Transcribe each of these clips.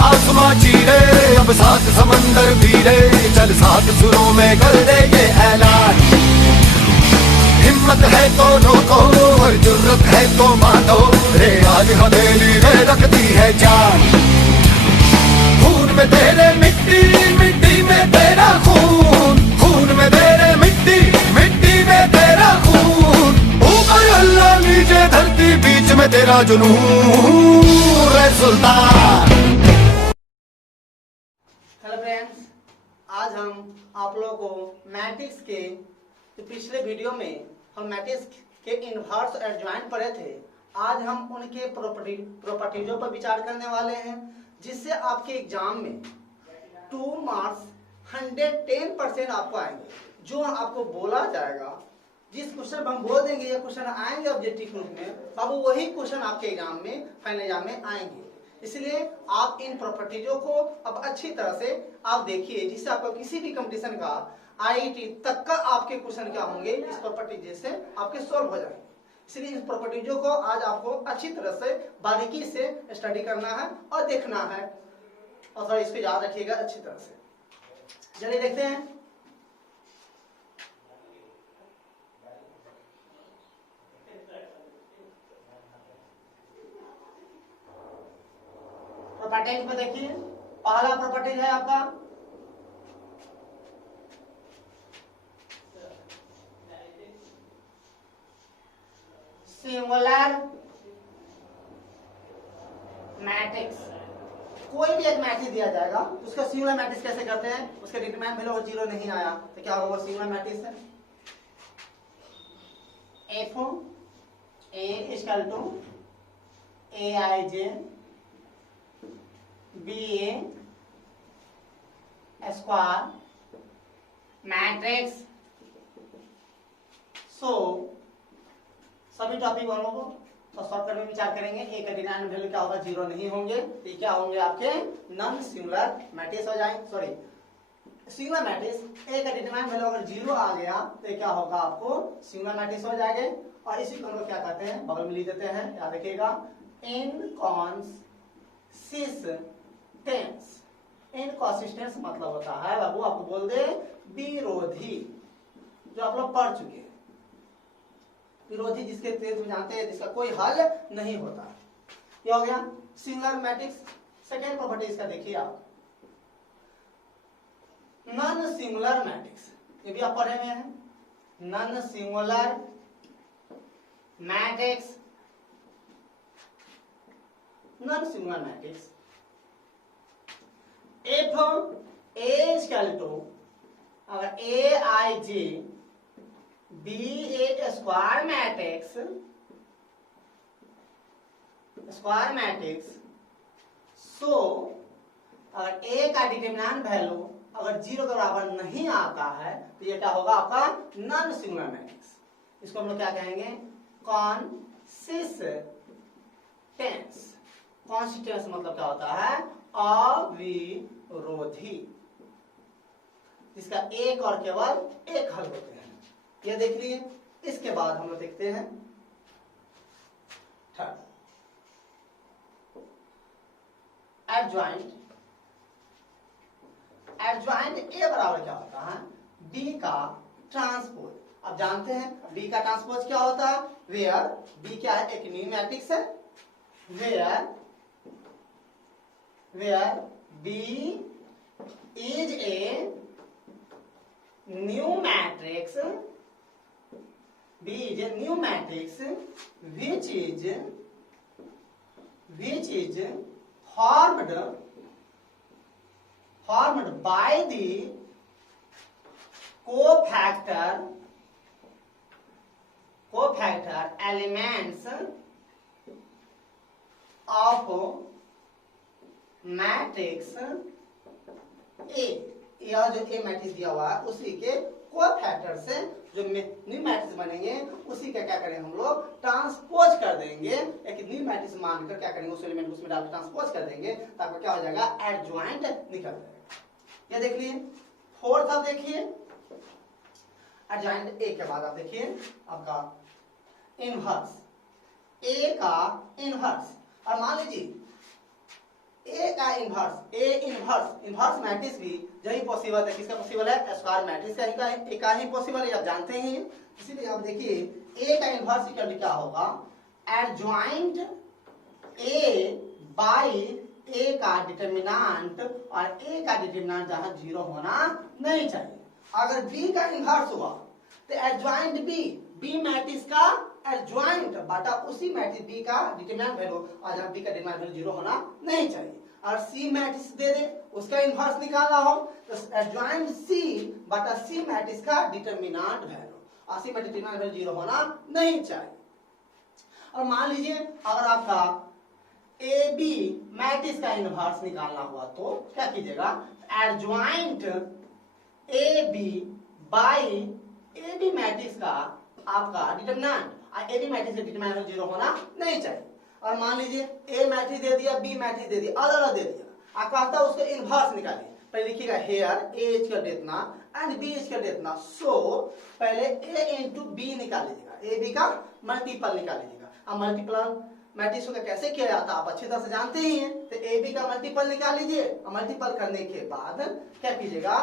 आसमां चीरे, अब 7 समंदर पीरे, चल 7 सुरों में कर दे ये ऐलान। हिम्मत है तो रोको और जुर्रत है तो मानो, रे आज हथेली रे रखती है जान। खून में तेरे मिट्टी, मिट्टी में तेरा खून, खून में तेरे मिट्टी, मिट्टी में तेरा खून। ऊपर अल्लाह नीचे धरती, बीच में तेरा जुनून रे सुल्तान। हेलो फ्रेंड्स, आज हम आप लोगों को मैट्रिक्स के पिछले वीडियो में हम मैट्रिक्स के इनवर्स और एडजॉइंट पढ़े थे। आज हम उनके प्रॉपर्टीजों पर विचार करने वाले हैं, जिससे आपके एग्जाम में 2 मार्क्स 110% आपको आएंगे। जो आपको बोला जाएगा, जिस क्वेश्चन हम बोल देंगे ये क्वेश्चन आएंगे ऑब्जेक्टिव रूप में, बाबू वही क्वेश्चन आपके एग्जाम में फाइनल एग्जाम में आएंगे। इसलिए आप इन प्रॉपर्टीजों को अब अच्छी तरह से आप देखिए, जिससे आपको किसी भी कंपटीशन का आईआईटी तक का आपके क्वेश्चन क्या होंगे इस प्रॉपर्टी से आपके सॉल्व हो जाएंगे। इसलिए इस प्रॉपर्टीजों को आज आपको अच्छी तरह से बारीकी से स्टडी करना है और देखना है, और थोड़ा इसको याद रखिएगा अच्छी तरह से। चलिए देखते हैं। प्रॉपर्टीज में देखिए, पहला प्रॉपर्टीज है आपका सिंगुलर मैट्रिक्स। कोई भी एक मैट्रिक्स दिया जाएगा, उसका सिंगुलर मैट्रिक्स कैसे करते हैं, उसका डिटरमिनेंट वैल्यू अगर 0 नहीं आया तो क्या होगा, सिंगुलर मैट्रिक्स है। If A equal to A I J B A square matrix. So सभी टॉपिक वालों को तो शॉर्टकट में विचार करेंगे। ए का डिटरमिनेंट वैल्यू क्या होगा, 0 नहीं होंगे तो ये क्या होंगे, आपके नॉन सिंगुलर मैट्रिक्स हो जाएंगे। सॉरी, सिंगुलर मैट्रिक्स ए का डिटरमिनेंट वैल्यू अगर 0 आ गया तो ये क्या होगा, आपको सिंगुलर मैट्रिक्स हो जाएंगे। और इसी को हम लोग क्या कहते हैं, बगल में लिख देते हैं, याद रखिएगा, इनकॉन्सिस्टेंस। इनकॉन्सिस्टेंस मतलब होता है, बाबू आपको बोल दे, विरोधी, जो आप लोग पढ़ चुके हैं। विरोधी जिसके तेज में जानते हैं, जिसका कोई हल नहीं होता। ये हो गया सिंगुलर मैट्रिक्स। सेकेंड प्रॉपर्टी इसका देखिए आप, नॉन सिंगुलर मैट्रिक्स। ये भी आप पढ़े हुए हैं, non singular matrix. Non singular matrix if A equal to, अगर A I J B A square matrix, square matrix, so अगर ए का डिटरमिनेंट वैल्यू अगर 0 के बराबर नहीं आता है तो ये क्या होगा, आपका नॉन सिंगुलर मैट्रिक्स। इसको हम लोग क्या कहेंगे, कॉन्सिस्टेंस। कॉन्सिस्टेंस मतलब क्या होता है, अविरोधी, जिसका एक और केवल एक हल होते हैं। ये देख लिए। इसके बाद हम लोग देखते हैं थर्ड, एडजॉइंट। एडजॉइंट ए बराबर क्या होता है, बी का ट्रांसपोज। अब जानते हैं बी का ट्रांसपोज क्या होता है, वेयर बी क्या है, एक न्यू मैट्रिक्स है, where B is a new matrix, B is a new matrix which is formed by the cofactor elements of matrix A। यह जो A मैट्रिक्स दिया हुआ है उसी के कोफैक्टर से जो न्यू मैट्रिक्स बनेंगे उसी का क्या करेंगे, हम लोग ट्रांसपोज कर देंगे। एक न्यू मैट्रिक्स मानकर क्या करेंगे, उस एलिमेंट उसमें डालकर ट्रांसपोज कर देंगे, तब क्या हो जाएगा, एडजॉइंट निकल जाएगा। ये देख लिए। फोर्थ आप देखिए, एडजॉइंट ए के बाद आप देखिए आपका इनवर्स। ए का इनवर्स, और मान लीजिए ए का इनवर्स, ए इनवर्स मैट्रिक्स भी यही पॉसिबल है। किसका पॉसिबल है? स्क्वायर मैट्रिक्स का ही पॉसिबल है, आप जानते ही। इसीलिए आप देखिए ए का इनवर्स इक्वल क्या होगा? एडजॉइंट ए बाई ए का डिटर्मिनेंट, और ए का डिटर्मिनेंट जहां 0 होना नहीं चाहिए। अगर बी का इनवर्स हुआ तो एडजॉइंट बी मैट्रिक्स का एडजॉइंट बटा उसी मैट्रिक्स बी का डिटरमिनेंट वैल्यू, और जहां बी का डिटरमिनेंट वैल्यू 0 होना नहीं चाहिए। और सी मैट्रिक्स दे दे, उसका इनवर्स निकालना हो तो एडजॉइंट सी बटा सी मैट्रिक्स का डिटरमिनेंट वैल्यू, और सी मैट्रिक्स डिटरमिनेंट वैल्यू 0 होना नहीं चाहिए। और मान लीजिए अगर आपका ए बी मैट्रिक्स का इनवर्स निकालना हुआ तो क्या कीजिएगा? Adjoint A B by A B matrix का आपका डिटरमिनेंट, और ए बी मैट्रिक्स का डिटरमिनेंट 0 होना नहीं चाहिए। और मान लीजिए ए मैट्रिक्स दे दिया, बी मैट्रिक्स दे दिया, अलग अलग दे दिया, आप कहता है उसका इनवर्स निकालिए। पहले लिखिएगा हेयर ए इक्वल टू इतना एंड बी इक्वल टू इतना, सो पहले ए इंटू बी निकाल लीजिएगा, ए बी का मल्टीपल निकाल लीजिएगा। अब मल्टीपल मैट्रिक्स का कैसे किया जाता है आप अच्छी तरह से जानते ही हैं। तो ए बी का मल्टीपल निकाल लीजिए, और मल्टीपल करने के बाद क्या कीजिएगा?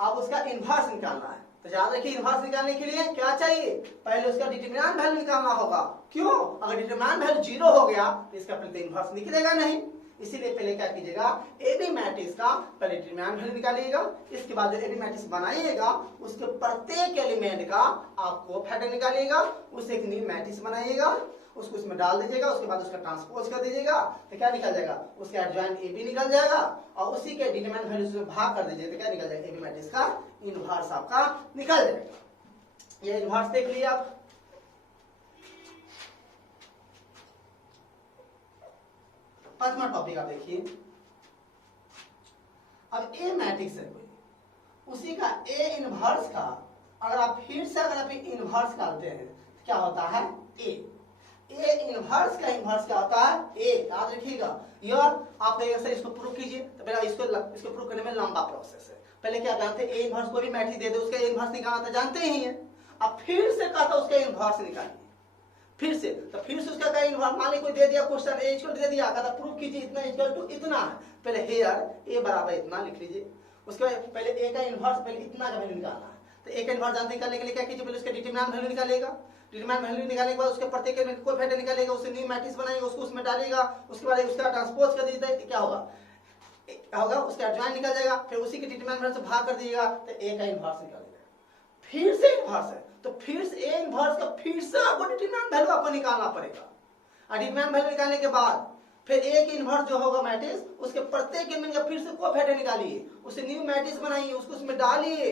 आप उसका इनवर्स निकालना है। तो याद रखिए इनवर्स निकालने के लिए क्या चाहिए? पहले उसका डिटरमिनेंट वैल्यू निकालना होगा। क्यों? अगर डिटरमिनेंट वैल्यू 0 हो गया तो इसका पहले इनवर्स निकलेगा नहीं। इसीलिए पहले क्या कीजिएगा? ए बी मैट्रिक्स का पहले डिटरमिनेंट वैल्यू निकालिएगा, इसके बाद जो ए बी मैट्रिक्स बनाइएगा उसके प्रत्येक एलिमेंट का आपको फैक्टर निकालिएगा, उससे एक न्यू मैट्रिक्स बनाइएगा, उसको उसमें डाल दीजिएगा, उसके बाद उसका ट्रांसपोज कर दीजिएगा, तो क्या निकल जाएगा? उसका एडजॉइंट ए बी निकल जाएगा, और उसी के डिटरमिनेंट वैल्यू से भाग कर दीजिए तो क्या निकल जाएगा? ए बी मैट्रिक्स का इनवर्स आपका निकल जाएगा। ये इनवर्स देख लिए आप। पांचवा टॉपिक आप देखिए, अब ए मैट्रिक्स है कोई, उसी का ए इनवर्स का अगर आप फिर से इनवर्स डालते हैं तो क्या होता है? ए इनवर्स का इनवर्स क्या होता है? ए। याद रखिएगा, यह आप सर इसको प्रूव कीजिए, तो पहले इसको प्रूव करने में लंबा प्रोसेस है। पहले क्या जानते हैं? ए इनवर्स को भी मैट्रिक्स दे दे, उसका इनवर्स निकालना तो जानते ही हैं। अब फिर से कहता उसका इनवर्स निकालिए, फिर से उसका क्या इनवर्स? मान ली कोई दे दिया क्वेश्चन ए इक्वल दे दिया, कहता प्रूव कीजिए इतना इक्वल टू इतना है। पहले हेयर ए बराबर इतना लिख लीजिए, उसके बाद पहले ए का इनवर्स पहले इतना का वैल्यू निकालना है। तो ए का इनवर्स जानते निकालने के लिए क्या कीजिए? पहले उसका डिटरमिनेंट वैल्यू निकालेगा, डिटरमिनेंट वैल्यू निकालने के बाद उसके प्रत्येक एलिमेंट कोई फैक्टर निकालेगा, उससे न्यू मैट्रिक्स बनाएगा, उसको उसमें डालेगा, उसके बाद उसका ट्रांसपोज कर दीजिए, क्या होगा? उसका एडजॉइंट निकल जाएगा, फिर उसी के डिटरमिनेंट वैल्यू से भाग कर दीजिएगा तो ए का इनवर्स निकल जाएगा। फिर से इनवर्स है तो फिर से ए इनवर्स का फिर से आपको डिटरमिनेंट वैल्यू आपको निकालना पड़ेगा, और डिटरमिनेंट वैल्यू निकालने के बाद फिर ए के इनवर्स जो होगा मैट्रिक्स, उसके प्रत्येक एलिमेंट का फिर से कोई फैक्टर निकालिए, उसे न्यू मैट्रिक्स बनाइए, उसको उसमें डालिए,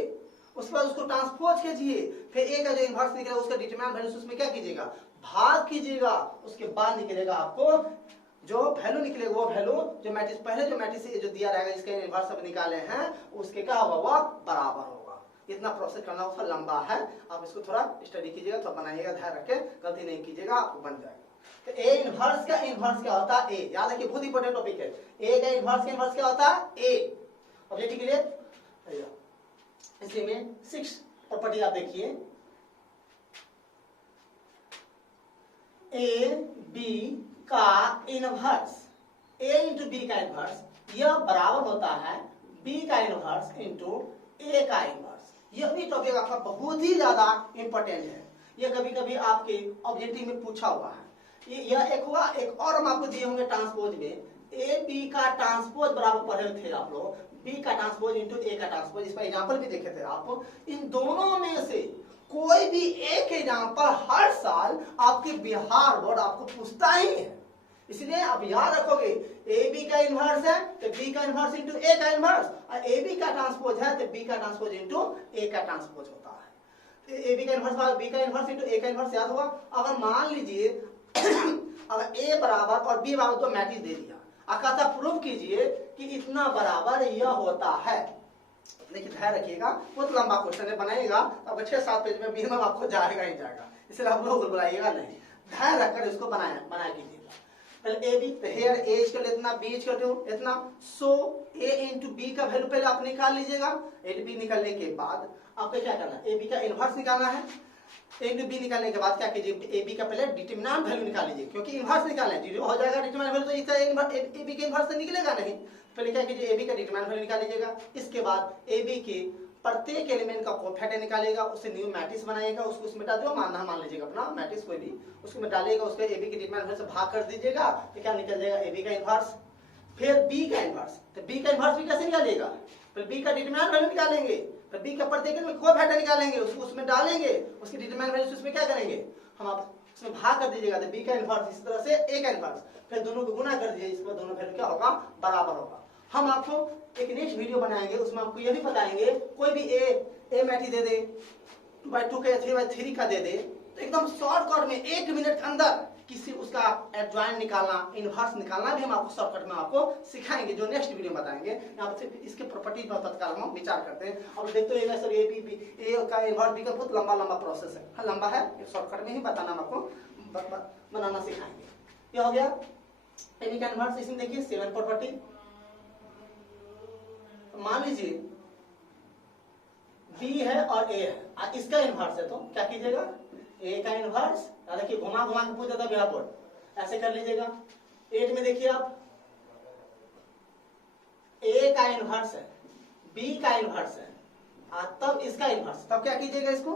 उसके बाद उसको ट्रांसपोज कीजिए, फिर ए का जो इनवर्स निकलेगा उसका डिटरमिनेंट वैल्यू उसमें क्या कीजिएगा? भाग कीजिएगा, उसके बाद निकलेगा आपको जो वैल्यू निकलेगा वो वैल्यू जो मैट्रिक्स पहले जो मैट्रिक्स जो दिया रहेगा जिसके इनवर्स सब निकाले हैं उसके क्या होगा? वो बराबर होगा। इतना प्रोसेस करना उसका लंबा है, आप इसको थोड़ा स्टडी कीजिएगा, थोड़ा बनाइएगा, ध्यान रखें, गलती नहीं कीजिएगा, आपको बन जाएगा। तो ए इनवर्स का इनवर्स क्या होता है? ए। याद रखिए बहुत इंपॉर्टेंट टॉपिक है। ए का इनवर्स क्या होता है? ए। ऑब्जेक्टिव के लिए इसी में 6 प्रॉपर्टी आप देखिए, ए बी का इनवर्स, ए इंटू बी का इनवर्स यह बराबर होता है बी का इनवर्स इंटू ए का इनवर्स। यह भी टॉपिक आपका बहुत ही ज्यादा इंपॉर्टेंट है, यह कभी कभी आपके ऑब्जेक्टिव में पूछा हुआ है। यह एक हुआ, एक और हम आपको दिए होंगे ट्रांसपोज में, ए बी का ट्रांसपोज बराबर पढ़े थे आप लोग, बी का ट्रांसपोज इंटू ए का ट्रांसपोज, इसका एग्जाम्पल भी देखे थे आप। इन दोनों में से कोई भी एक एग्जाम्पल हर साल आपके बिहार बोर्ड आपको पूछता ही है, इसलिए आप याद रखोगे ए बी का इनवर्स है तो बी का इनवर्स इंटू ए का इनवर्स, और ए बी का ट्रांसपोज है तो बी का ट्रांसपोज इंटू ए का ट्रांसपोज होता है। ए बी का इनवर्स बी का इनवर्स इंटू ए का इनवर्स याद हुआ। अगर मान लीजिए अगर ए बराबर और बी बराबर तो मैट्रिक्स दे दिया, कहता प्रूव कीजिए कि इतना बराबर यह होता है। देखिए ध्यान रखिएगा, बहुत लंबा क्वेश्चन है, बनाइएगा अब 6-7 पेज में मिनिमम आपको जाएगा ही जाएगा, इसलिए आप लोग बुलाइएगा नहीं, ध्यान रखकर इसको बनाया कीजिएगा। पहले ए बी, तो हेयर ए इक्वल इतना, बी इक्वल इतना, सो ए इंटू बी का वैल्यू पहले आप निकाल लीजिएगा। ए बी निकालने के बाद आपको क्या करना है? ए बी का इनवर्स निकालना है। ए इंटू बी निकालने के बाद क्या कीजिए, ए बी का पहले डिटरमिनेंट वैल्यू निकाल लीजिए, क्योंकि इनवर्स निकालना है, जीरो हो जाएगा डिटरमिनेंट वैल्यू तो इससे ए बी के इनवर्स से निकलेगा नहीं। पहले क्या कीजिए, ए बी का डिटरमिनेंट वैल्यू निकाल लीजिएगा। इसके बाद ए बी के प्रत्येक एलिमेंट का कोफिशिएंट निकालिएगा, उससे न्यू मैट्रिक्स बनाइएगा, उसको उसमें डाल दो, मान लीजिएगा अपना मैट्रिक्स कोई भी, उसमें डालिएगा, उसके ए बी के डिटरमिनेंट वैल्यू से भाग कर दीजिएगा, तो क्या निकल जाएगा, ए बी का इनवर्स। फिर बी का इनवर्स, तो बी का इनवर्स भी कैसे निकालिएगा, फिर बी का डिटरमिनेंट वैल्यू निकालेंगे, तो बी का प्रत्येक में कोफिशिएंट निकालेंगे, उसको उसमें डालेंगे, उसकी डिटरमिनेंट वैल्यू से उसमें क्या करेंगे हम, आप उसमें भाग कर दीजिएगा, तो बी का इनवर्स, इस तरह से ए का इनवर्स, फिर दोनों को गुना कर दीजिए, इसमें दोनों वैल्यू क्या होगा, बराबर होगा। हम आपको एक नेक्स्ट वीडियो बनाएंगे, उसमें आपको यह भी बताएंगे, कोई भी ए मैट्रिक्स दे दे 2x2 का 3x3 का दे दे, तो एकदम शॉर्टकट में 1 मिनट के अंदर किसी उसका एडजॉइंट निकालना, इनवर्स निकालना भी हम आपको शॉर्टकट में आपको सिखाएंगे, जो नेक्स्ट वीडियो में बताएंगे। यहाँ पर सिर्फ इसके प्रॉपर्टी पर तत्काल हम विचार करते हैं। अब देखते हो सर ए का इनवर्स बी का बहुत लंबा प्रोसेस है, हाँ लंबा है, एक शॉर्टकट में ही बताना हम आपको बनाना सिखाएंगे। ये हो गया ए बी का इनवर्स। इसमें देखिए 7 प्रॉपर्टी, मान लीजिए बी है और ए है, इसका इनवर्स है, तो क्या कीजिएगा, ए का इनवर्स, देखिए घुमा के पूछ देता बिना बोर्ड, ऐसे कर लीजिएगा। 8 में देखिए आप, ए का इनवर्स है, बी का इनवर्स है, तब इसका इनवर्स, तब क्या कीजिएगा इसको,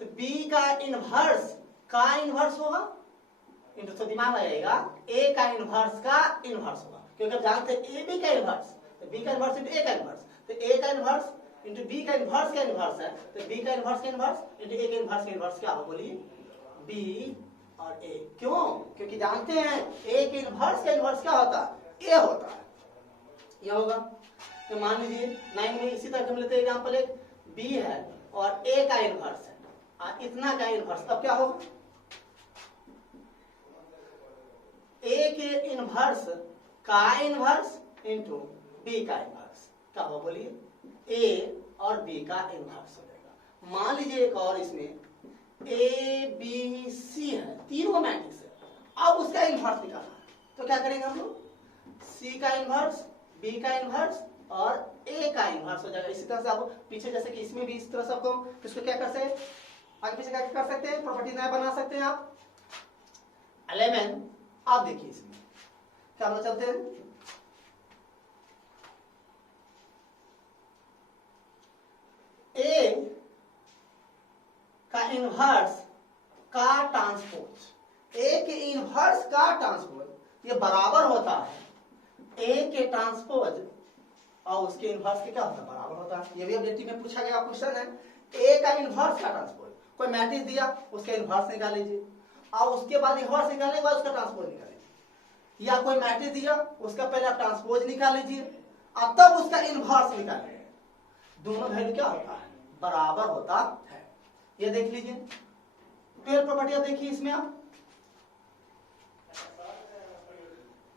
तो बी का इनवर्स होगा, इंटू तो दिमाग लगाइएगा, ए का इनवर्स होगा, क्योंकि आप जानते हैं ए बी का इनवर्स, तो बी का इनवर्स इंटू ए का इनवर्स, तो ए का इनवर्स इंटू बी का इनवर्स है, तो बी का इनवर्स इंटू ए का इनवर्स क्या होगा, बोलिए बी और ए। क्यों, क्योंकि जानते हैं ए के इनवर्स क्या होता है, ए होता है, यह होगा। तो मान लीजिए 9 में इसी तरह हम लेते हैं एग्जांपल, एक बी है और ए का इनवर्स है, इतना का इनवर्स, अब क्या होगा, ए के इनवर्स इंटू बी का इनवर्स क्या होगा, बोलिए ए और बी का इनवर्स हो जाएगा। मान लीजिए एक और, इसमें ए बी सी है, तीनों मैट्रिक्स है, अब उसका इनवर्स निकालना है, तो क्या करेंगे हम लोग, सी का इनवर्स, बी का इनवर्स और ए का इनवर्स हो जाएगा। इसी तरह से आप पीछे जैसे कि इसमें भी इस तरह से आपको इसको क्या कर सकते हैं, आगे पीछे क्या कर सकते हैं, प्रॉपर्टी नया बना सकते हैं आप। 11 आप देखिए इसमें क्या हम चलते हैं, ए का इनवर्स का ट्रांसपोज, ए के इनवर्स का ट्रांसपोज ये बराबर होता है ए के ट्रांसपोज और उसके इनवर्स के क्या होता है, बराबर होता है। ये भी ऑब्जेक्टिव में पूछा गया क्वेश्चन है, ए का इनवर्स का ट्रांसपोज, कोई मैट्रिक्स दिया उसका इनवर्स निकाल लीजिए, और उसके बाद इनवर्स निकालने के बाद उसका ट्रांसपोज निकाल लीजिए, या कोई मैट्रिक्स दिया उसका पहले आप ट्रांसपोज निकाल लीजिए और तब उसका इनवर्स निकालिए, दोनों वैल्यू क्या होता है, बराबर होता है। ये देख लीजिए, फिर प्रॉपर्टी आप देखिए इसमें, आप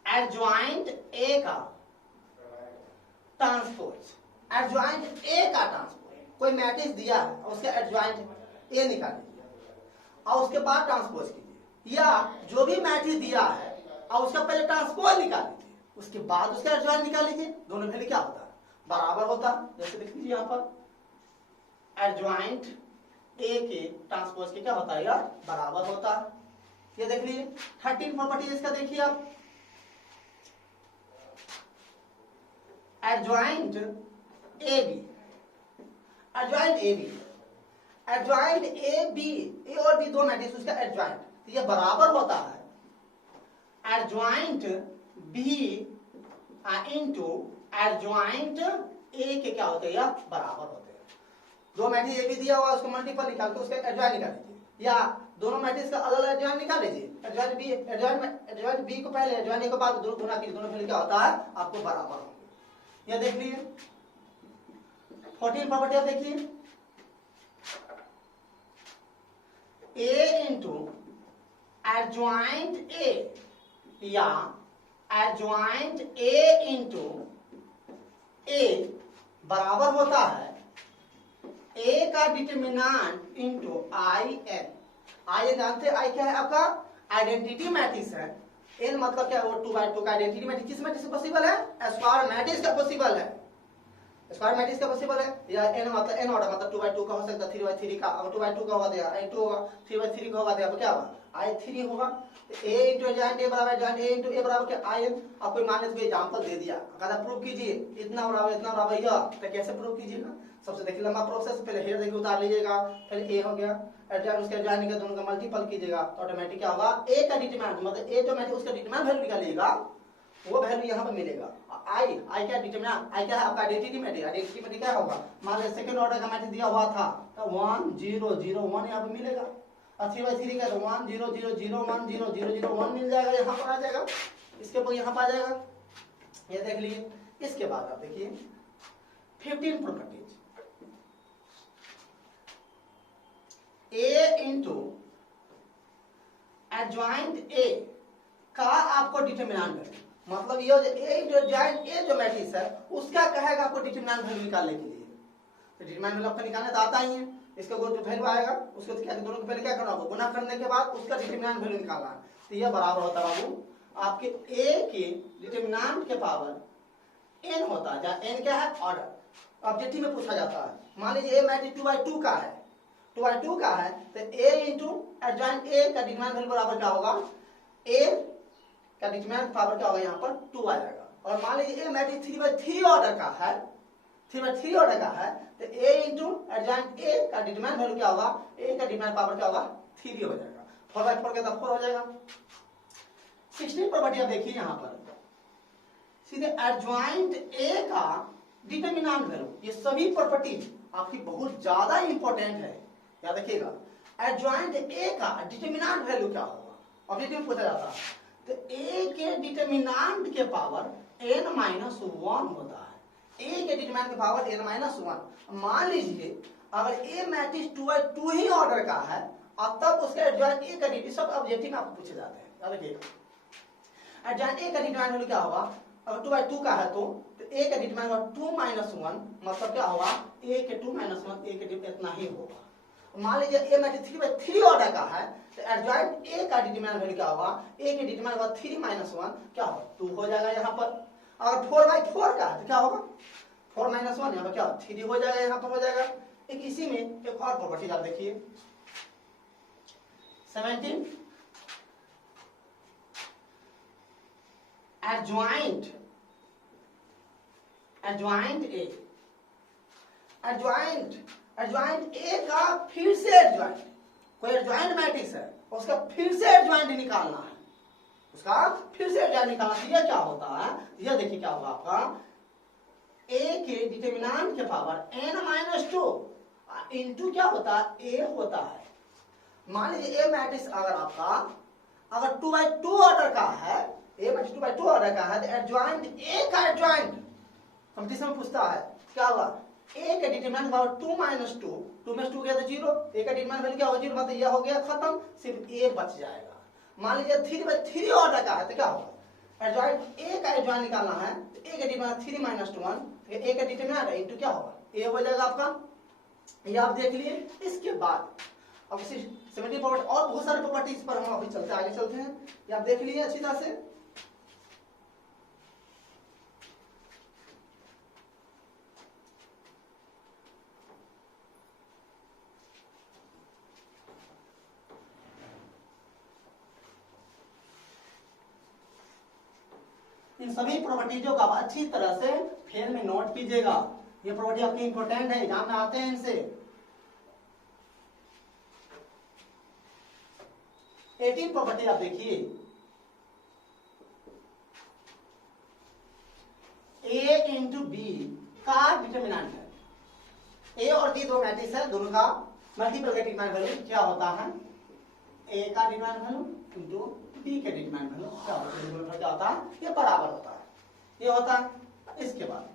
एडजॉइंट ए का ट्रांसपोज, एडजॉइंट ए का ट्रांसपोज, कोई मैट्रिक्स दिया है और उसका एडजॉइंट ए निकाल लीजिए और उसके बाद ट्रांसपोज कीजिए, या जो भी मैट्रिक्स दिया है और उसका पहले ट्रांसपोज निकाल लीजिए, उसके बाद उसका एडजॉइंट निकाल लीजिए, दोनों वैल्यू क्या होता है, बराबर होता है। जैसे देख लीजिए यहाँ पर एडजॉइंट ए के ट्रांसपोज के क्या होता है यार, बराबर होता है। ये देख लीजिए 13 प्रॉपर्टी इसका देखिए आप, adjoint A B, adjoint A B, A और बी दो मैट्रिक्स उसका एडजॉइंट, तो ये बराबर होता है adjoint B into adjoint A के क्या होते हैं यार, बराबर होते हैं। दो मैट्रिक्स ए बी दिया हुआ उसको मल्टीपल निकाल के उसका एडजॉइंट निकाल लीजिए, या दोनों मैट्रिक्स का अलग अलग एडजॉइंट निकाल लीजिए, एडजॉइंट बी को पहले एडजॉइंट ए के बाद दोनों गुना कीजिए, दोनों फिर क्या होता है आपको बराबर होंगे। यह देख लीजिए 14 प्रॉपर्टी आप देखिए, ए इंटू एडजॉइंट ए या एडजॉइंट ए इंटू ए बराबर होता है ए का डिटरमिनेंट इंटू आई एन। आई जानते हैं, आई क्या है आपका आइडेंटिटी मैट्रिक्स है, एन मतलब क्या है, वो 2 by 2 का आइडेंटिटी मैट्रिक्स, किस मैट्रिक्स से पॉसिबल है, स्क्वायर मैट्रिक्स का पॉसिबल है। स्क्वायर मैट्रिक्स का पॉसिबल है या n मतलब n ऑर्डर मतलब 2/2 का हो सकता है, 3/3 का। अगर 2/2 का होगा तो i2 होगा, 3/3 का होगा तो क्या होगा i3 होगा। a into एडजॉइंट a बराबर एडजॉइंट a into a बराबर क्या in। आपको मान लीजिए एग्जांपल दे दिया, कहता प्रूव कीजिए इतना बराबर यह, तो कैसे प्रूव कीजिएगा? सबसे देखिए लंबा प्रोसेस, पहले हेयर देखिए उतार लीजिएगा, फिर a हो गया एडजॉइंट उसके एडजॉइंट का दोनों का मल्टीपल कीजिएगा तो ऑटोमेटिक क्या होगा a का डिटरमिनेंट मतलब a जो मैट्रिक्स उसका डिटरमिनेंट वैल्यू निकालिएगा वो वैल्यू यहाँ पर मिलेगा। आई क्या डिटरमिनेंट, आई क्या है आपका आइडेंटिटी मैट्रिक्स। आइडेंटिटी मैट्रिक्स क्या होगा, मान लीजिए सेकंड ऑर्डर का मैट्रिक्स दिया हुआ था तो 1 0 0 1 यहाँ पे मिलेगा, और 3/3 का तो 1 0 0 0 1 0 0 0 1 मिल जाएगा, यहाँ पर आ जाएगा, इसके ऊपर यहाँ पर आ जाएगा। ये देख लीजिए। इसके बाद आप देखिए 15 properties, a into adjoint a का आपको डिटरमिनेंट है, मतलब ये जो a इंटू एडजॉइंट a जो मैट्रिक्स है उसका कहेगा आपको डिटरमिनेंट वैल्यू निकालने के लिए। तो डिटरमिनेंट वैल्यू आपको निकालना तो आता ही है, इसका जो वैल्यू आएगा उसको क्या दोनों को पहले क्या करना होगा, गुना करने के बाद उसका डिटरमिनेंट वैल्यू निकालना है। तो यह बराबर होता है बाबू आपके a के डिटरमिनेंट के पावर n होता है, जहाँ n क्या है ऑर्डर। ऑब्जेक्टिव में पूछा जाता है, मान लीजिए a मैट्रिक्स 2/2 का है, 2/2 का है तो a इंटू एडजॉइंट a का डिटरमिनेंट वैल्यू बराबर क्या होगा, a का डिटरमिनेंट पावर क्या होगा यहाँ पर 2 आ जाएगा। और मान लीजिए a मैट्रिक्स 3/3 ऑर्डर का है, 3/3 ऑर्डर का है तो a इंटू एडजॉइंट a का डिटरमिनेंट वैल्यू क्या होगा, a का डिटरमिनेंट पावर क्या होगा 3 हो जाएगा, 4/4 का 4 हो जाएगा। 16 प्रॉपर्टी आप देखिए यहाँ पर सीधे एडजॉइंट a का डिटरमिनेंट वैल्यू, ये सभी प्रॉपर्टी आपकी बहुत ज्यादा इंपॉर्टेंट है, याद रखिएगा। एडजॉइंट a का डिटरमिनेंट वैल्यू क्या होगा, ऑब्जेक्टिव में पूछा जाता है। तो a के डिटरमिनेंट के पावर n-1 होता है, a के डिटरमिनेंट के पावर n-1। मान लीजिए अगर a मैट्रिक्स 2/2 ही ऑर्डर का है और तब उसके एडजॉइंट a का डिटरमिनेंट, सब ऑब्जेक्टिव में आपको पूछे जाते हैं, याद रखिएगा। एडजॉइंट a का डिटरमिनेंट वैल्यू क्या होगा, अगर 2/2 का है तो a का डिटरमिनेंट होगा 2-1, मतलब क्या होगा a के 2-1 a के डिटरमिनेंट इतना ही होगा। मान लीजिए a मैट्रिक्स 3/3 ऑर्डर का है तो एडजॉइंट a का डिटरमिनेंट वैल्यू क्या होगा, a के डिटरमिनेंट होगा 3-1 क्या होगा 2 हो जाएगा यहाँ पर। अगर 4/4 का है तो क्या होगा 4-1 यहाँ पर क्या 3 हो जाएगा, यहाँ पर हो जाएगा। एक इसी में एक और प्रॉपर्टी आप देखिए 17 एडजॉइंट ए का फिर से एडजॉइंट, कोई एडजॉइंट मैट्रिक्स है उसका फिर से एडजॉइंट निकालना है, उसका फिर से एडजॉइंट निकालना। तो यह क्या होता है, यह देखिए क्या होगा आपका a के डिटरमिनेंट के पावर n-2 इंटू क्या होता है a होता है। मान लीजिए a मैट्रिक्स अगर आपका अगर 2/2 ऑर्डर का है, a मैट्रिक्स 2/2 ऑर्डर का है तो एडजॉइंट a का एडजॉइंट कंपटीशन में पूछता है क्या होगा, a का डिटरमिनेंट पावर 2-2, 2 में 2 गया तो 0, a का डिटरमिनेंट वैल्यू क्या होगा 0, मतलब यह हो गया खत्म, सिर्फ a बच जाएगा। मान लीजिए 3/3 ऑर्डर का है तो क्या होगा, एडजॉइंट a का एडजॉइंट निकालना है तो a का डिटरमिनेंट 3-1, तो a का डिटरमिनेंट है इनटू क्या होगा a हो जाएगा आपका, ये आप देख लिए। इसके बाद अब 70 प्रॉपर्टी और बहुत सारे प्रॉपर्टीज पर हम अभी चलते आगे चलते हैं, ये आप देख लिए अच्छी तरह से। इन सभी प्रॉपर्टीजों का आप अच्छी तरह से फेर में नोट कीजिएगा, ये प्रॉपर्टी आपकी इंपॉर्टेंट है, एग्जाम में आते हैं इनसे। 18 प्रॉपर्टी आप देखिए, a इंटू बी का डिटरमिनेंट है, a और b दो मैट्रिक्स है, दोनों का मल्टीपल का डिटरमिनेंट वैल्यू क्या होता है, a का डिटरमिनेंट वैल्यू इंटू b के डिटरमिनेंट वैल्यू क्या होता है, ये बराबर होता है, ये होता है। इसके बाद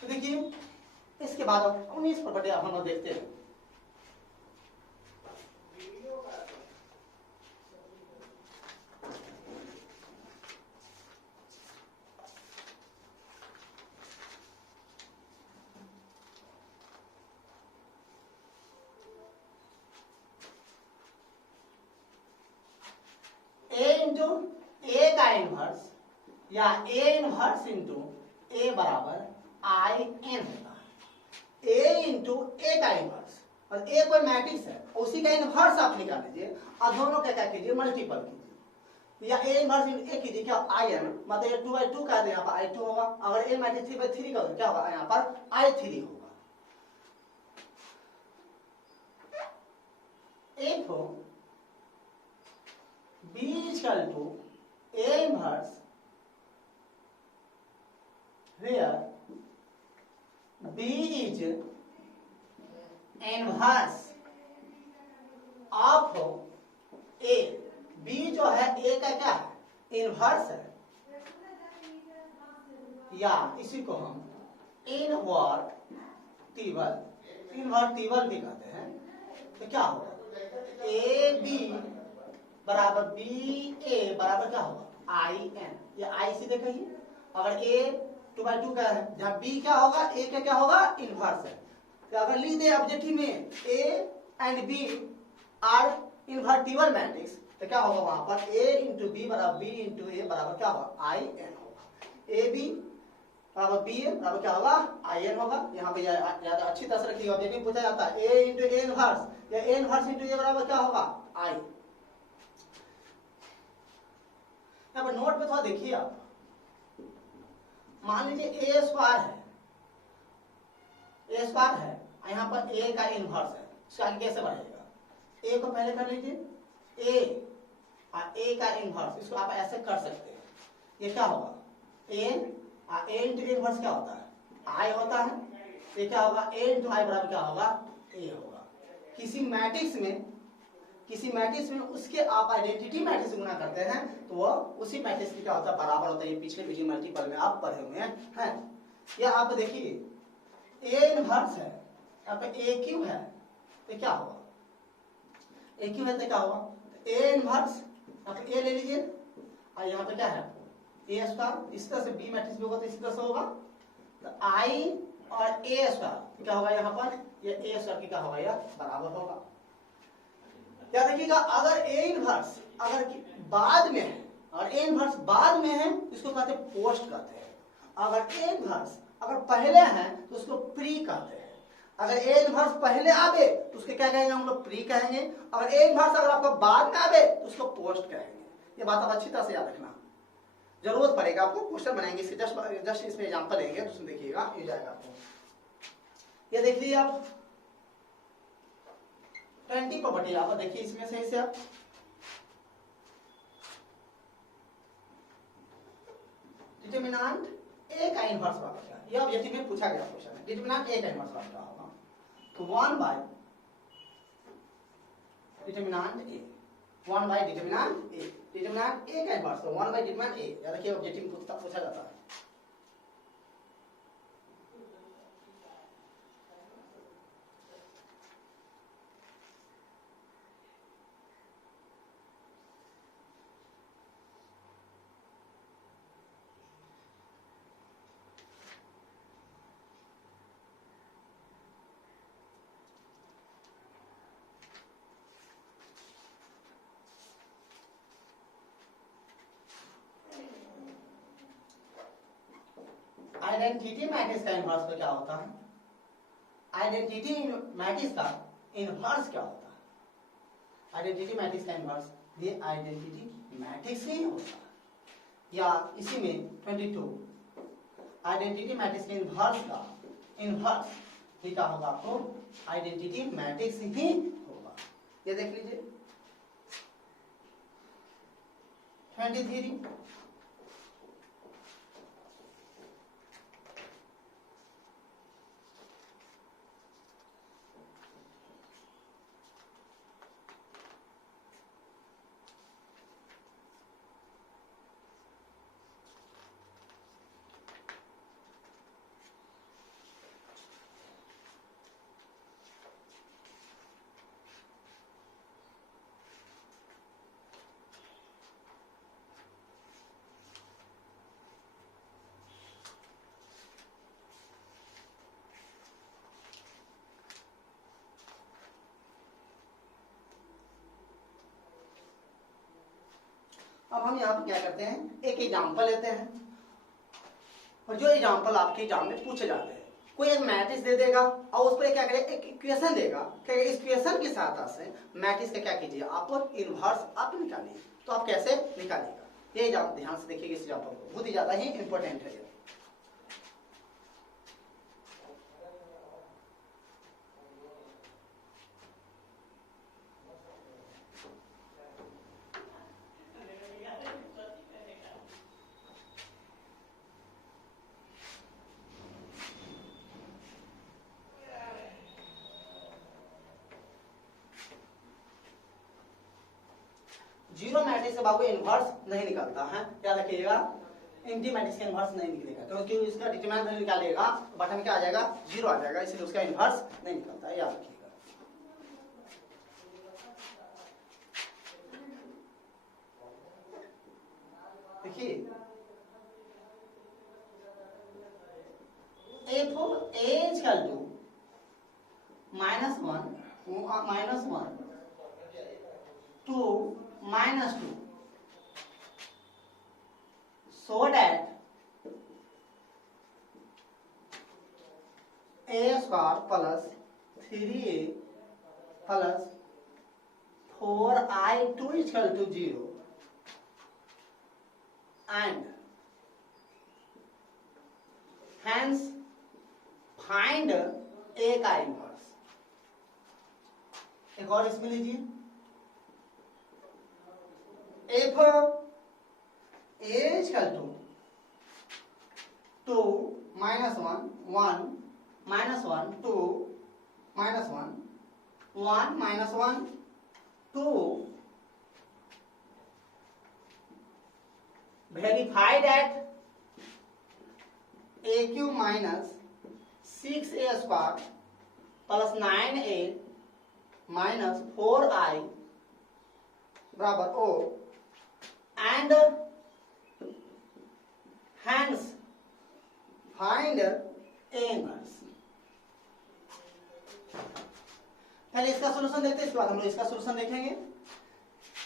तो देखिए इसके बाद 19 प्रॉपर्टी हम लोग देखते हैं। a इंटू a का इनवर्स, या ए इनवर्स इंटू ए बराबर आई एन होगा। ए इंटू ए का इनवर्स, और ए कोई मैट्रिक्स है, उसी का इनवर्स आप निकाल लीजिए और दोनों का क्या कीजिए, मल्टीपल कीजिए। या ए इनवर्स इंटू ए कीजिए क्या, आई एन, मतलब ये 2/2 का है तो यहाँ पर आई 2 होगा। अगर ए मैट्रिक्स 3/3 का क्या होगा, यहाँ पर आई 3 होगा। If B is equal to A inverse, where B is inverse of A, B जो है A का क्या है, इनवर्स है, या इसी को हम इनवर्टिबल भी कहते हैं। तो क्या होगा, ए बी बराबर बी ए बराबर क्या होगा, आई एन। ये आई सीधे कहिए, अगर ए 2/2 का है, जहां बी क्या होगा, ए का क्या होगा, इनवर्स है। तो अगर लिख दे ऑब्जेक्टिव में A and B are invertible matrix, तो क्या होगा वहां पर ए इंटू बी बराबर बी इंटू ए बराबर क्या होगा, आई एन होगा। ए बी बराबर बी ए बराबर क्या होगा, आई एन होगा। यहाँ पे याद अच्छी तरह से रखिएगा, ऑब्जेक्टिव पूछा जाता है ए इंटू ए इनवर्स या ए इनवर्स इंटू ए बराबर क्या होगा, आई। यहाँ पर नोट पे थोड़ा देखिए आप, मान लीजिए ए स्क्वायर है, ए स्क्वायर है, यहाँ पर ए का इनवर्स है, इसका आगे कैसे बढ़ेगा, ए को पहले कर लीजिए, ए और ए का इनवर्स, इसको आप ऐसे कर सकते हैं। ये क्या होगा, ए इंटू इनवर्स क्या होता है, आई होता है। ये क्या होगा, ए इंटू आई बराबर क्या होगा, ए होगा। किसी मैट्रिक्स में उसके आप आइडेंटिटी मैट्रिक्स से गुणा करते हैं तो वो उसी मैट्रिक्स की क्या होता है, बराबर होता है। ये पिछले वीडियो मल्टीपल में आप पढ़े हुए हैं। या आप देखिए ए इनवर्स है, यहाँ पे ए क्यू है, तो क्या होगा, ए क्यू है तो क्या होगा, ए इनवर्स यहाँ पे ए ले लीजिए और यहाँ पे क्या है ए स्क्वायर। इस तरह से बी मैट्रिक्स भी होगा तो इस तरह से होगा, तो आई और ए स्क्वायर क्या होगा, यहाँ पर ये ए स्क्वायर की क्या होगा, यह बराबर होगा। क्या देखिएगा, अगर ए इनवर्स अगर बाद में है, और ए इनवर्स बाद में है इसको कहते हैं पोस्ट कहते हैं। अगर ए इनवर्स अगर पहले है तो उसको प्री कहते हैं। अगर ए इनवर्स पहले आवे तो उसके क्या कहेंगे, हम लोग प्री कहेंगे। अगर ए इनवर्स अगर आपको बाद में आवे तो उसको पोस्ट कहेंगे। ये बात आप अच्छी तरह से याद रखना, जरूरत पड़ेगा आपको, क्वेश्चन बनाएंगे इसके जस्ट इसमें एग्जांपल लेंगे तो उसमें देखिएगा ये जाएगा आपको। ये देख लीजिए आप 20 प्रॉपर्टी, आप देखिए इसमें सही से आप डिटरमिनेंट ए का इनवर्स बराबर क्या, ये ऑब्जेक्टिव में पूछा गया क्वेश्चन है। डिटरमिनेंट ए का इनवर्स बराबर क्या होगा, तो 1 by determinant A, 1 by determinant A, determinant A का इनवर्स तो 1 बाय डिटरमिनेंट ए। याद रखिए ऑब्जेक्टिव पूछा जाता है। आइडेंटिटी मैट्रिक्स का इनवर्स तो क्या होता है, आइडेंटिटी मैट्रिक्स का इनवर्स क्या होता है, आइडेंटिटी मैट्रिक्स का इनवर्स ये आइडेंटिटी मैट्रिक्स ही होता है। या इसी में 22 आइडेंटिटी मैट्रिक्स के इनवर्स का इनवर्स ये क्या होगा, आपको आइडेंटिटी मैट्रिक्स ही होगा। ये देख लीजिए 23 23 अब हम यहाँ पे क्या करते हैं, एक एग्जाम्पल लेते हैं और जो एग्जाम्पल आपके एग्जाम में पूछे जाते हैं, कोई एक मैट्रिक्स दे देगा और उस पर क्या करेगा, एक इक्वेशन देगा, क्या इस इक्वेशन की सहायता से मैट्रिक्स का क्या कीजिए, आप इनवर्स आप निकालिए। तो आप कैसे निकालिएगा, ये ध्यान से देखिएगा इस एग्जाम्पल को, बहुत ही ज्यादा ही इंपॉर्टेंट है। जीरो मैट्रिक्स से बाबू इनवर्स नहीं निकलता है, याद रखिएगा, एम्प्टी मैट्रिक्स का इनवर्स नहीं निकलेगा, क्योंकि इसका डिटरमिनेंट वैल्यू निकालिएगा तो बटन में क्या आ जाएगा, जीरो आ जाएगा, इसलिए उसका इनवर्स नहीं निकलता है, याद रखिएगा। देखिए A is equal to -1 to -2 so that A square plus 3A plus 4I2 is equal to 0 and hence find A का इनवर्स। एक और इसमें लीजिए, if A is equal to 2 minus 1 1 minus 1 2 minus 1 1 minus 1 2, verify that AQ minus 6A square plus 9A minus 4I बराबर O and hence find A inverse। पहले इसका solution देखते हैं, इसके बाद हम लोग इसका सॉल्यूशन देखेंगे।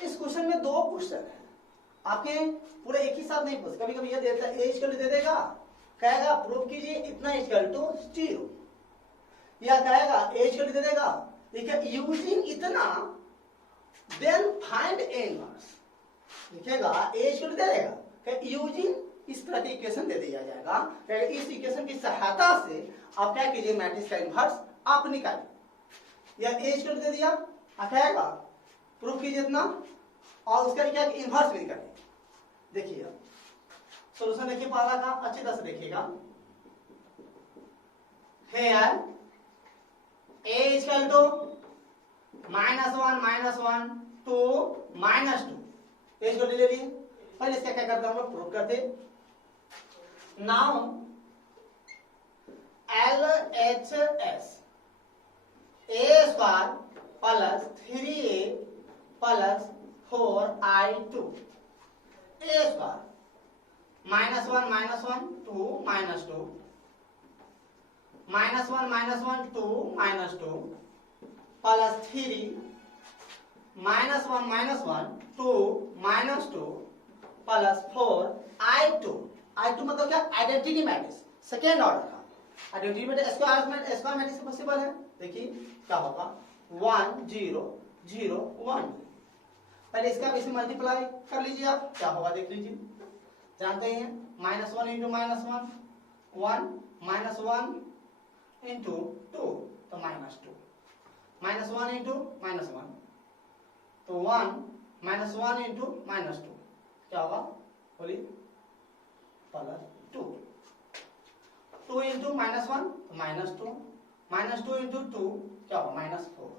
इस क्वेश्चन में दो क्वेश्चन है, आपके पूरे एक ही साथ नहीं पूछ, कभी कभी ये देता है A इक्वल टू दे देगा, कहेगा प्रूव कीजिए इतना इक्वल टू 0, या कहेगा A इक्वल टू दे देगा, देखिए यूजिंग इतना देन फाइंड A इनवर्स, लिखेगा A इक्वल टू दे देगा, कहे यूजिंग इस तरह की इक्वेशन दे दिया जाएगा, कहे इस इक्वेशन की सहायता से आप क्या कीजिए, मैट्रिक्स का इनवर्स आप निकालिए, या A इक्वल टू दे दिया, कहेगा प्रूव कीजिए इतना और उसका क्या इनवर्स भी निकालिए। देखिए सॉल्यूशन देखिए पहला का, अच्छी तरह से देखिएगा। Here A is equal to -1 to -2, A equal to ले लिए, पहले इसका क्या करते हैं हम लोग, प्रूव करते। Now LHS A square plus 3A plus 4I2 A square -1 2 -2 -1 2 -2 plus 3 -1 2 -2 plus 4 I2 मतलब क्या, आइडेंटिटी मैट्रिक्स सेकेंड ऑर्डर का, identity matrix square matrix possible है। देखिए क्या होगा, 1 0 0 1, पहले इसका भी मल्टीप्लाई कर लीजिए आप, क्या होगा देख लीजिए, जानते ही हैं, -1 इंटू -1 1 -1 इंटू 2 तो -2, -1 इंटू -1 तो 1 -1 इंटू -2 क्या होगा, बोलिए, प्लस 2 2 इंटू -1 -2 -2 इंटू 2 क्या होगा, -4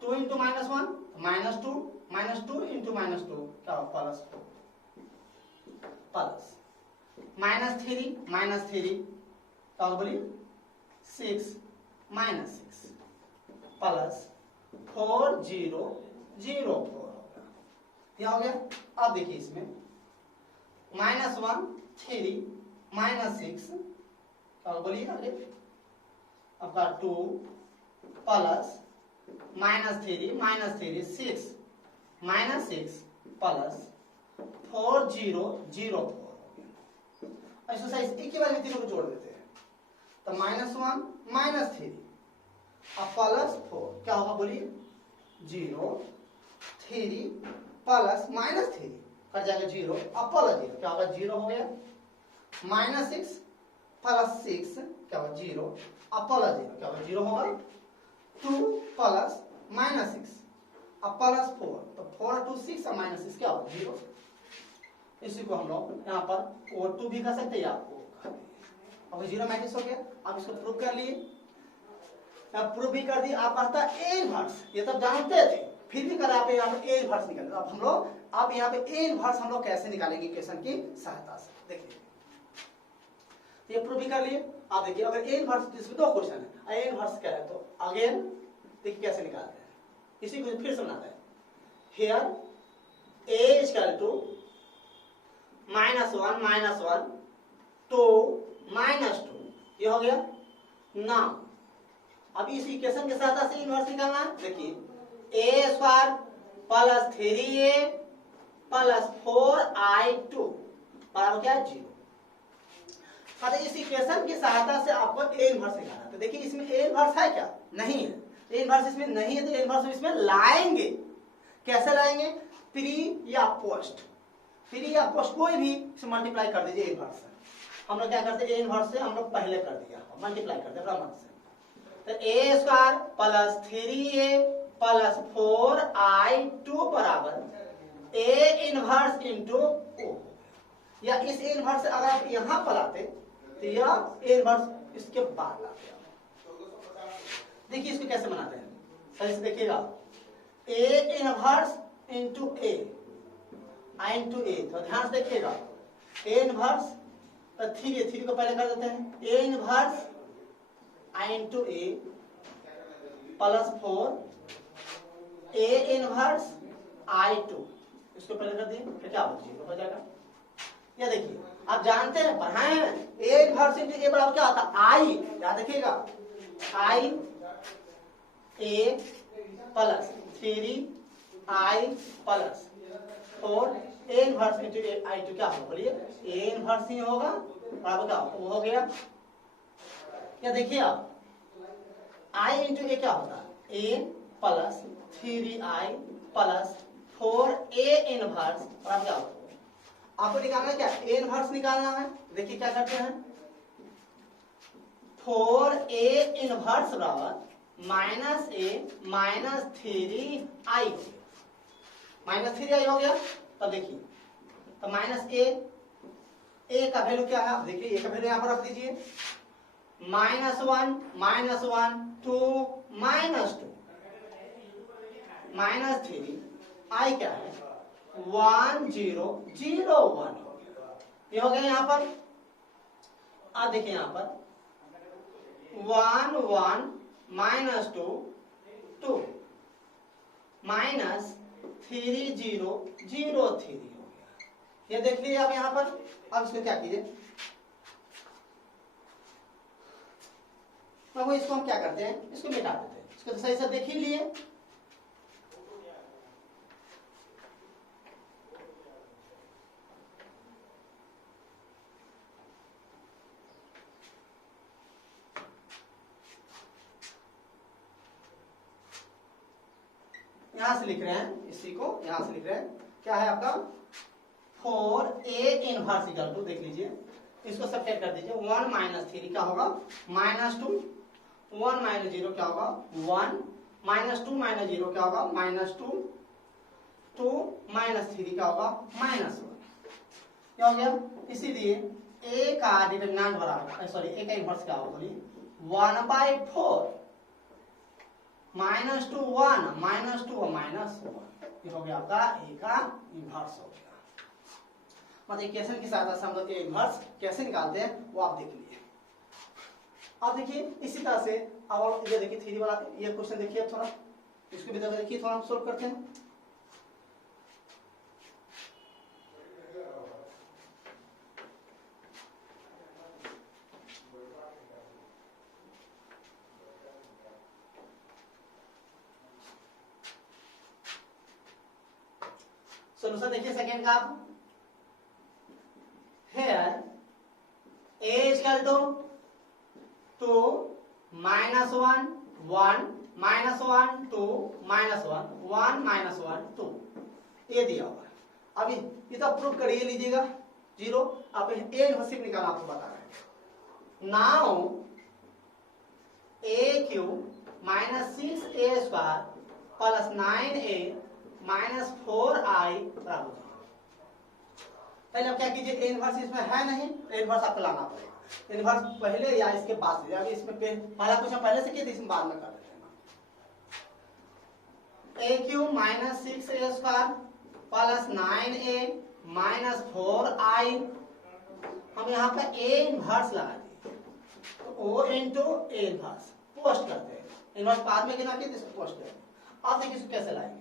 2 इंटू -1 -2 -2 इंटू -2 क्या होगा, प्लस 4 प्लस -3 क्या होगा, बोलिए 6 -6 प्लस 4 0 0 4 होगा, क्या हो गया। अब देखिए इसमें -1 3 -6 क्या होगा, बोलिए आगे, आपका 2 प्लस -3 6 -6 प्लस 4 0 0 4। एक्सरसाइज एक ही बार में तीनों को जोड़ देते हैं, तो -1 -3 अब +4 क्या होगा बोलिए, 0 3 प्लस -3 कट जाएगा 0, अब +0 क्या होगा, 0 हो गया। -6 प्लस 6 क्या होगा 0, अब +0 क्या होगा 0 होगा। 2 प्लस -6 अब +4, तो 4 2 6 और -6 क्या होगा 0। इसी को हम लोग यहाँ पर O2 भी कर सकते हैं या O कर दिए। अब 0 मैट्रिक्स हो गया। आप इसको प्रूव कर लिए, प्रूव भी कर दिए। आप आता A इनवर्स, ये तो जानते थे, फिर भी कर आप यहाँ पे A इनवर्स निकालेंगे। अब हम लोग अब यहाँ पे A इनवर्स हम लोग कैसे निकालेंगे इक्वेशन की सहायता से, देखिए ये प्रूव भी कर लिए। आप देखिए अगर A इनवर्स, इसमें दो क्वेश्चन है, A इनवर्स क्या है, तो अगेन देखिए कैसे निकालते हैं, इसी को फिर समझाते हैं। Here A is equal to -1 -1 2 -2, ये हो गया ना। अब इस इक्वेशन के साथ से इनवर्स निकालना है। देखिए A square plus 3A plus 4I2 बराबर क्या है 0। तो इस इक्वेशन की सहायता से आपको A इनवर्स निकालना है। तो देखिए इसमें A इनवर्स है क्या, नहीं है। A इनवर्स इसमें नहीं है, तो A इनवर्स इसमें लाएंगे। कैसे लाएंगे, प्री या पोस्ट, प्री या पोस्ट कोई भी इसे मल्टीप्लाई कर दीजिए A इनवर्स से। हम लोग क्या करते हैं, A इनवर्स से हम लोग पहले कर दिया, मल्टीप्लाई करते हैं ब्राह्मण से। तो A square plus 3A plus 4I2 बराबर A इनवर्स इंटू O। या इस A इनवर्स से अगर आप यहाँ पर आते तो यह A इनवर्स इसके बाद लाते। देखिए इसको कैसे बनाते हैं, सही से देखिएगा। A inverse into A, I into A, तो ध्यान से देखिएगा। A इनवर्स 3 को पहले कर देते हैं, A inverse I into A plus 4 A inverse I2, इसको पहले कर दिए, फिर क्या हो जाएगा। ये देखिए आप जानते हैं, पढ़ाए हैं, A इनवर्स इंटू A बराबर क्या होता है I, याद रखिएगा, I A plus 3I plus 4 A inverse into I2 क्या होगा बोलिए, A इनवर्स ही होगा, बराबर क्या होगा, वो हो गया। क्या देखिए आप I इंटू A क्या होता है, A plus 3I plus 4A inverse बराबर क्या होगा। आपको निकालना क्या, A इनवर्स निकालना है। देखिए क्या करते हैं, 4A इनवर्स बराबर -A माइनस 3I, -3I हो गया। तब देखिए तो -A का वैल्यू क्या है, आप देखिए A का वैल्यू यहाँ पर रख दीजिए, -1 -1 2 -2 -3I क्या है 1 0 0 1 हो गया। ये हो गया यहाँ पर। आप देखिए यहाँ पर 1 1 -2 2 -3 0 0 3 हो गया। ये देख लीजिए आप यहाँ पर। अब इसको क्या कीजिए, तो इसको हम क्या करते हैं, इसको मिटा देते हैं। इसको तो सही से देख ही लिए। यहां से लिख रहे हैं, इसी को यहां से लिख रहे हैं, क्या है आपका 4A इनवर्स इक्वल टू, देख लीजिए इसको सब्ट्रैक्ट कर दीजिए, 1 - 3 क्या होगा -2, 1 - 0 क्या होगा 1, -2 - 0 क्या होगा -2, 2 - 3 क्या होगा -1। क्या हो गया, इसीलिए A का डिटरमिनेंट बराबर, सॉरी A का इनवर्स क्या होगा बोलिए 1/4 -2 1 -2 और -1। ये हो गया आपका A का इनवर्स हो गया। मतलब इक्वेशन की सहायता से हम लोग A इनवर्स कैसे निकालते हैं वो आप देख लीजिए। अब देखिए इसी तरह से अब ये देखिए 3 वाला ये क्वेश्चन देखिए, थोड़ा इसको भी देखिए, थोड़ा हम सोल्व करते हैं। सोल्यूशन देखिए सेकंड का आप इक्वल टू 2 -1 1 -1 2 -1 1 -1 2 ये दिया हुआ है। अभी ये तो प्रूव करिए लीजिएगा 0। अब ए इनवर्स निकालना आपको बता रहे हैं। नाउ ए cube -6a² plus 9a -4i बराबर 0। पहले आप क्या कीजिए, ए इनवर्स इसमें है नहीं, ए इनवर्स आपको लाना पड़ेगा। इनवर्स पहले या इसके बाद से, अभी इसमें पहला क्वेश्चन पहले से किए थे, इसमें बाद में कर देते हैं। a cube -6a² plus 9a -4i, हम यहाँ पे a इनवर्स लगा दिए, तो o into A inverse post करते हैं। इनवर्स बाद में गिना के पोस्ट करते हैं। आप देखिए इसको कैसे लाएंगे,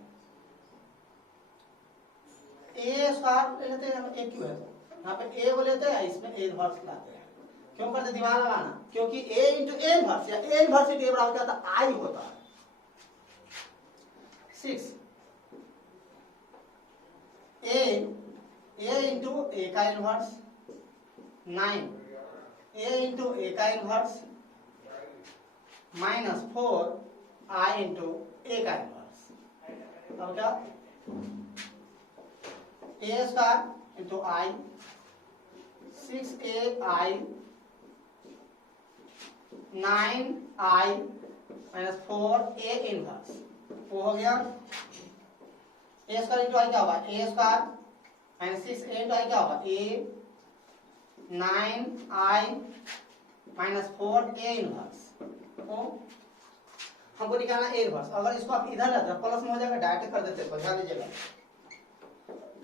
ए स्क्वायर ले लेते हैं, ए क्यू है तो यहाँ पे ए वो लेते हैं, इसमें ए इनवर्स लाते हैं। क्यों करते दिमाग लगाना, क्योंकि ए इंटू ए इनवर्स या ए इनवर्स इंटू ए बराबर क्या होता है, आई होता है। 6 ए इंटू ए का इनवर्स, 9 ए इंटू ए का इनवर्स -4 आई इंटू ए का इनवर्स। अब क्या, ए स्क्वायर इंटू आई 6ai 9i -4a इनवर्स वो हो गया। ए स्क्वायर इंटू आई क्या होगा, ए स्क्वायर -6a इंटू आई क्या होगा, a 9i -4a इनवर्स। तो हमको निकालना ए इनवर्स। अगर इसको आप इधर लाते प्लस में हो जाएगा, डायरेक्ट कर देते हैं, ध्यान दीजिएगा।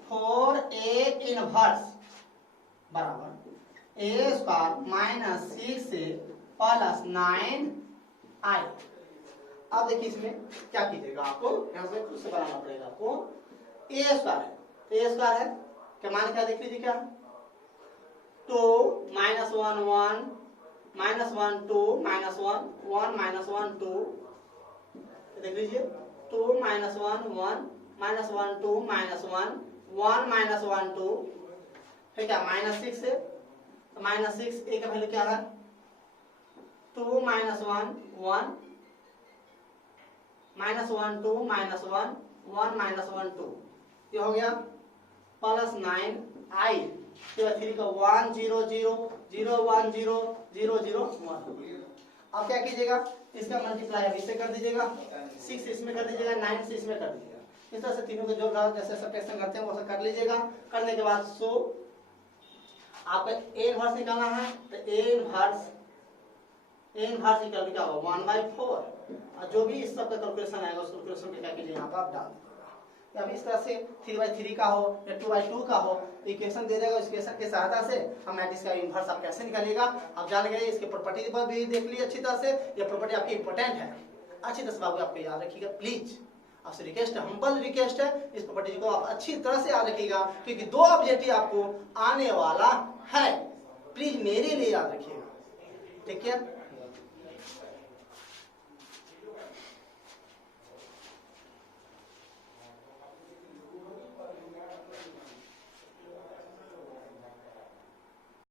4a इनवर्स बराबर ए स्क्वायर -6 प्लस 9i। अब देखिए इसमें क्या कीजिएगा, आपको यहाँ से खुद से बनाना पड़ेगा आपको। ए स्क्वायर है, ए स्क्वायर है क्या मान क्या देख लीजिए, क्या 2 -1 1 -1 2 -1 1 -1 2 देख लीजिए, 2 -1 1 -1 2 -1 1 -1 2 फिर क्या -6 है, -6 ए का वैल्यू क्या है, 2 -1 1 -1 2 -1 1 -1 2 ये हो गया प्लस 9i 3 का 1 0 0 0 1 0 0 0 1। अब क्या कीजिएगा, इसका मल्टीप्लाई अब इससे कर दीजिएगा, 6 इसमें कर दीजिएगा, 9 से इसमें कर दीजिएगा। इस तरह से तीनों को जोड़ रहा जैसे सब्ट्रैक्शन करते हैं वो सब कर लीजिएगा। करने के बाद सो आपको ए इनवर्स निकालना है, तो ए इनवर्स इक्वल क्या होगा 1/4। और जो भी इस सब का कैलकुलेशन आएगा उस कैलकुलेशन पे क्या कीजिए यहाँ पर आप डाल दीजिएगा। अब इस तरह से 3/3 का हो या 2/2 का हो, इक्वेशन दे देगा, इक्वेशन के सहायता से हम मैट्रिक्स का इनवर्स आप कैसे निकालिएगा आप जान गए। इसके प्रॉपर्टी पर भी देख लीजिए अच्छी तरह से, ये प्रॉपर्टी आपकी इंपॉर्टेंट है, अच्छी तरह से बाबू आपको याद रखिएगा प्लीज। आपसे रिक्वेस्ट है, हम्बल रिक्वेस्ट है, इस प्रॉपर्टी को आप अच्छी तरह से याद रखिएगा क्योंकि 2 ऑब्जेक्टिव आपको आने वाला है। प्लीज मेरे लिए याद रखिएगा, ठीक है।